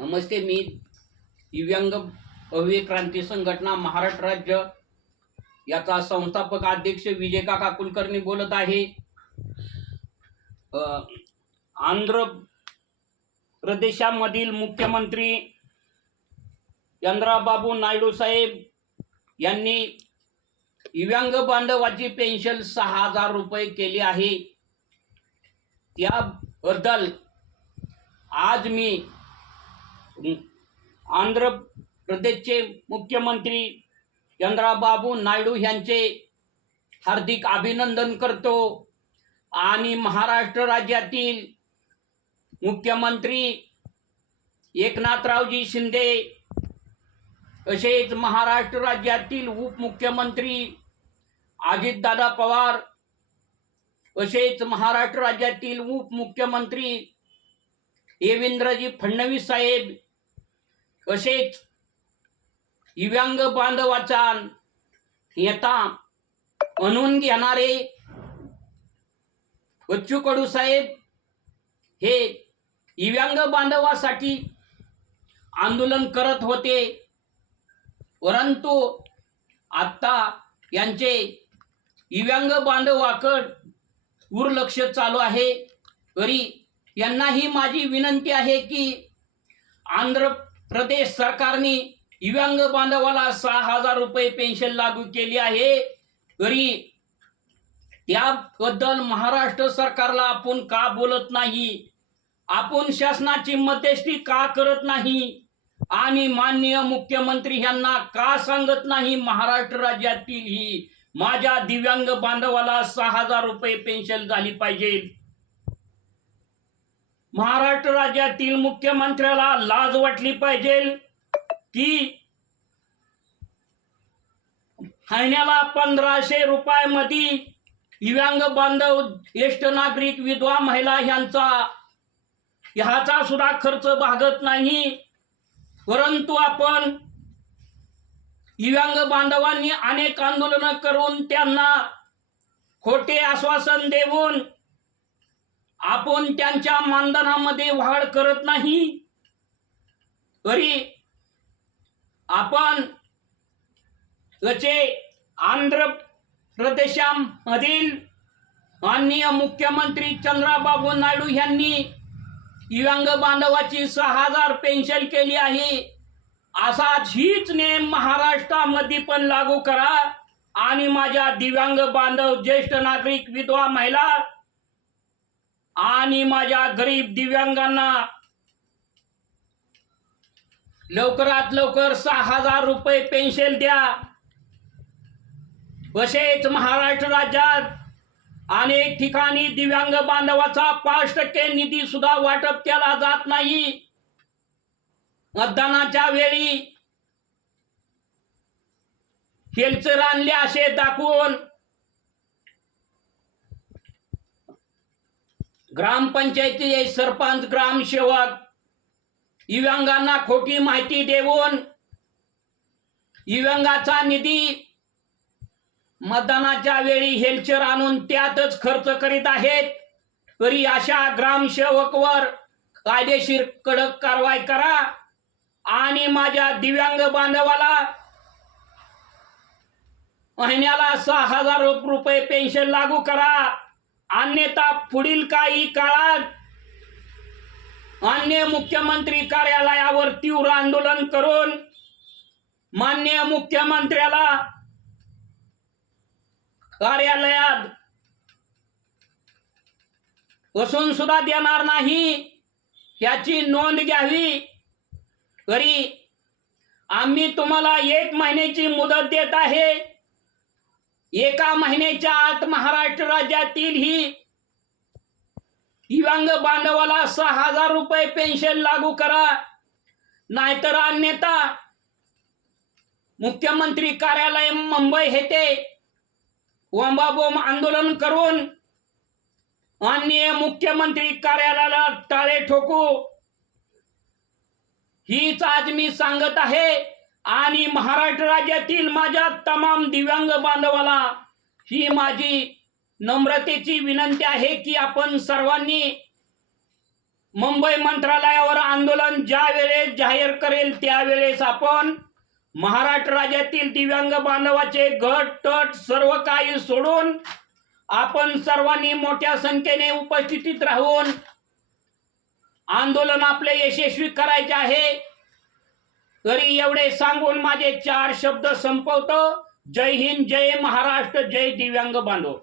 नमस्ते मी दिव्यांग भव्य क्रांती संघटना महाराष्ट्र राज्य याचा संस्थापक अध्यक्ष विजयकाका कुलकर्णी बोलत आहे. आंध्र प्रदेशामधील मुख्यमंत्री चंद्राबाबू नायडू साहेब यांनी दिव्यांग बांधवाची पेन्शन सहा हजार रुपये केली आहे. त्याबद्दल आज मी आंध्र प्रदेशचे मुख्यमंत्री चंद्राबाबू नायडू यांचे हार्दिक अभिनंदन करतो. आणि महाराष्ट्र राज्यातील मुख्यमंत्री एकनाथरावजी शिंदे तसेच महाराष्ट्र राज्यातील उपमुख्यमंत्री अजितदादा पवार तसेच महाराष्ट्र राज्यातील उपमुख्यमंत्री देवेंद्रजी फडणवीस साहेब तसेच दिव्यांग बांधवाचा नेता म्हणून घेणारे बच्चू कडू साहेब हे दिव्यांग बांधवासाठी आंदोलन करत होते. परंतु आत्ता यांचे दिव्यांग बांधवाकड दुर्लक्ष चालू आहे. तरी यांनाही माझी विनंती आहे की आंध्र प्रदेश सरकारने दिव्यांग बांधवाला सहा हजार रुपये पेन्शन लागू केली आहे. तरी त्याबद्दल महाराष्ट्र सरकारला आपण का बोलत नाही? आपण शासनाची मध्यस्थी का करत नाही? आणि माननीय मुख्यमंत्री यांना का सांगत नाही? महाराष्ट्र राज्यातील ही माझ्या दिव्यांग बांधवाला सहा हजार रुपये पेन्शन झाली पाहिजे. महाराष्ट्र राज्यातील मुख्यमंत्र्याला लाज वाटली पाहिजे की महिन्याला पंधराशे रुपयामध्ये दिव्यांग बांधव ज्येष्ठ नागरिक विधवा महिला यांचा ह्याचा सुद्धा खर्च भागत नाही. परंतु आपण दिव्यांग बांधवांनी अनेक आंदोलनं करून त्यांना खोटे आश्वासन देऊन आपण त्यांच्या मानधनामध्ये वाढ करत नाही. तरी आपण त्याचे आंध्र प्रदेशामधील माननीय मुख्यमंत्री चंद्राबाबू नायडू यांनी दिव्यांग बांधवाची सहा हजार पेन्शन केली आहे. असाच हीच नेम महाराष्ट्रामध्ये पण लागू करा. आणि माझ्या दिव्यांग बांधव ज्येष्ठ नागरिक विधवा महिला आणि माझ्या गरीब दिव्यांगांना लवकरात लवकर सहा हजार रुपये पेन्शन द्या. तसेच महाराष्ट्र राज्यात अनेक ठिकाणी दिव्यांग बांधवाचा पाच टक्के निधी सुद्धा वाटप केला जात नाही. मतदानाच्या वेळी खेलचर आणले असे दाखवून ग्रामपंचायतीचे सरपंच ग्रामसेवक. दिव्यांगांना खोटी माहिती देऊन दिव्यांगाचा निधी मतदानाच्या वेळी हेलचर आणून त्यातच खर्च करीत आहेत. तरी अशा ग्रामसेवकवर कायदेशीर कडक कारवाई करा आणि माझ्या दिव्यांग बांधवाला महिन्याला सहा हजार रुपये पेन्शन लागू करा. अन्यथा पुढील काही काळात मान्य मुख्यमंत्री कार्यालयावर तीव्र आंदोलन करून मान्य मुख्यमंत्र्याला कार्यालयात बसून सुद्धा देणार नाही याची नोंद घ्यावी. तरी आम्ही तुम्हाला एक महिन्याची मुदत देत आहे. एका महिन्याच्या आत महाराष्ट्र राज्यातील ही दिव्यांग बांधवाला सहा हजार रुपये पेन्शन लागू करा. नाहीतर अन्यथा मुख्यमंत्री कार्यालय मुंबई येथे वंबाबोम आंदोलन करून अन्य मुख्यमंत्री कार्यालयाला टाळे ठोकू. हीच आज मी सांगत आहे. आणि महाराष्ट्र राज्यातील माझ्या तमाम दिव्यांग बांधवाला ही माझी नम्रतेची विनंती आहे की आपण सर्वांनी मुंबई मंत्रालयावर आंदोलन ज्या वेळेस जाहीर करेल त्यावेळेस आपण महाराष्ट्र राज्यातील दिव्यांग बांधवाचे घट तट सर्व काही सोडून आपण सर्वांनी मोठ्या संख्येने उपस्थितीत राहून आंदोलन आपले यशस्वी करायचे आहे. तरी एवढे सांगून माझे चार शब्द संपवतो. जय हिंद जय महाराष्ट्र जय दिव्यांग बांधव.